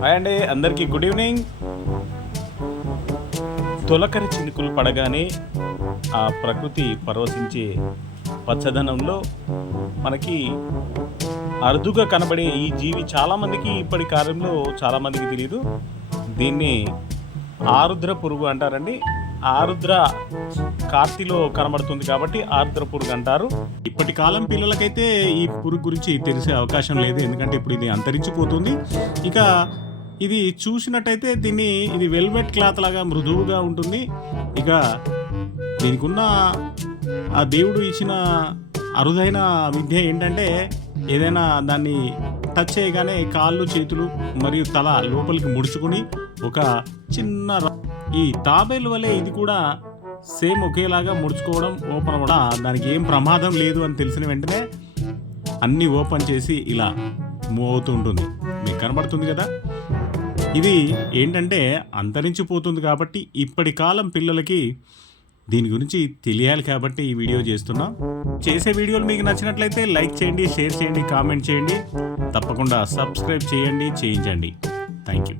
Hi అండి, అందరికీ good evening. తొలకరి చినుకులు పడగానే ఆ ప్రకృతి పరవశించే పచ్చదనంలో మనకి అరుదుగా కనబడే ఈ జీవి చాలామందికి ఇప్పటి కాలంలో చాలామందికి తెలియదు. దీన్ని ఆరుద్ర పురుగు అంటారండి. ఆరుద్ర కార్తీలో కనబడుతుంది కాబట్టి ఆరుద్ర పురుగు అంటారు. ఇప్పటి కాలం పిల్లలకైతే ఈ పురుగు గురించి తెలిసే అవకాశం లేదు, ఎందుకంటే ఇప్పుడు ఇది అంతరించిపోతుంది. ఇక ఇది చూసినట్టయితే ఇది వెల్వెట్ క్లాత్ లాగా మృదువుగా ఉంటుంది. ఇక దీనికి ఉన్న ఆ దేవుడు ఇచ్చిన అరుదైన విద్య ఏంటంటే, ఏదైనా దాన్ని టచ్ చేయగానే కాళ్ళు చేతులు మరియు తల లోపలికి ముడుచుకొని ఒక చిన్న ఈ తాబేలు వలె ఇది కూడా సేమ్ ఒకేలాగా ముడుచుకోవడం, ఓపెన్ అవ్వడం, దానికి ఏం ప్రమాదం లేదు అని తెలిసిన వెంటనే అన్నీ ఓపెన్ చేసి ఇలా మూవ్ అవుతూ ఉంటుంది. మీకు కనబడుతుంది కదా. ఇది ఏంటంటే అంతరించిపోతుంది కాబట్టి ఇప్పటి కాలం పిల్లలకి దీని గురించి తెలియాలి కాబట్టి ఈ వీడియో చేస్తున్నాం. చేసే వీడియోలు మీకు నచ్చినట్లయితే లైక్ చేయండి, షేర్ చేయండి, కామెంట్ చేయండి, తప్పకుండా సబ్స్క్రైబ్ చేయండి, చేయించండి. Thank you.